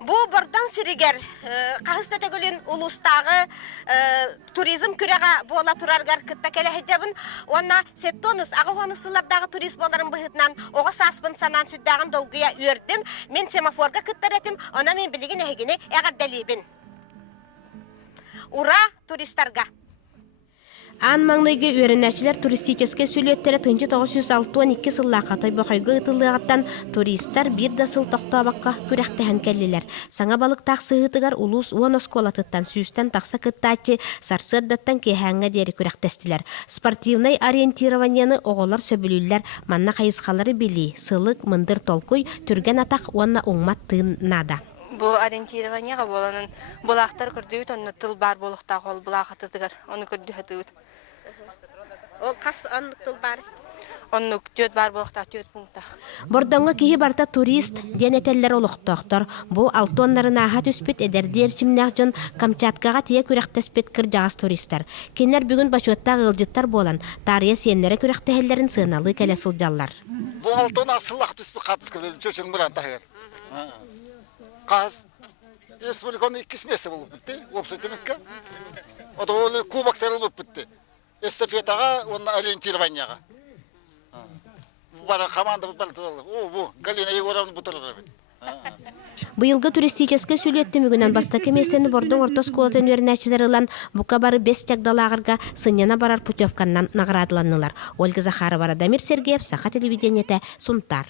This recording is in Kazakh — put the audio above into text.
Бу бордан сиригер кахыста төгүлүн улустагы туризм күрәгә бола тураргар кытта келе хәҗәбен онна сеттонус агыгонысылардагы турист боларын быһытнан ога саспын санан сүддагын долгуя үрдим мен семафорга кыттаратым она мен билигин эгене ягардалибин ура туристларга Ан маңлыгы өрінәчілер туристическе сүлеттері тынчы 962 сыллаға тойбақайғы ұтылығаттан туристар бір да сыл тоқтабаққа күрәқтіхін кәлілер. Саңа балық тақсығытығар улус уон осколатыттан сүйістен тақса кыттачы сарсырдаттан кейхәңі дері күрәқтестілер. Спортивный ориентированияны оғылар сөбілілер, манна қайысқалары білі, сылық, мындыр толкуй, түрген атақ уанна оңмат тыын нада. Бу ориентированияга боланын булактар көрдүбүт, онны тыл бар болукта кол булак атыдыгар, оны көрдүбүт. Ол қас анлық тыл бар? Онны жөт бар болукта, жөт пункта. Бордонга кихи барта турист денетеллер олуқтоқтор. Бу алтоннарын аға түспет эдердер чимнақ жон Камчаткаға тие күрәқтеспет кыржағыз туристер. Кенлер бүгін башуатта ғылжыттар болан, тария сиенлері күрәқтехелерін сыыналы кәлі сылжаллар. Бу алтон асыллақ түспет қатыс көлі чөчің бұлан тағыр. Қаз республиканы 2 месте болып бітті, опсы түмікке. Ода олы кубактары болып бітті. Эстафетаға, оны ориентированияға. Бара команда бұлтырылы. О, Галина Егоровна бұтырылы бет. Быйылғы туристическе сүлетті мүгінен бастакы местені бордың ортос колатын өрінәчілер ұлан бұқа бары 5 тәгдалағырға сынена барар путевканнан нағырадыланылар. Ольга Захарова, Дамир Сергеев, Саха телевидениеті, Сунтар.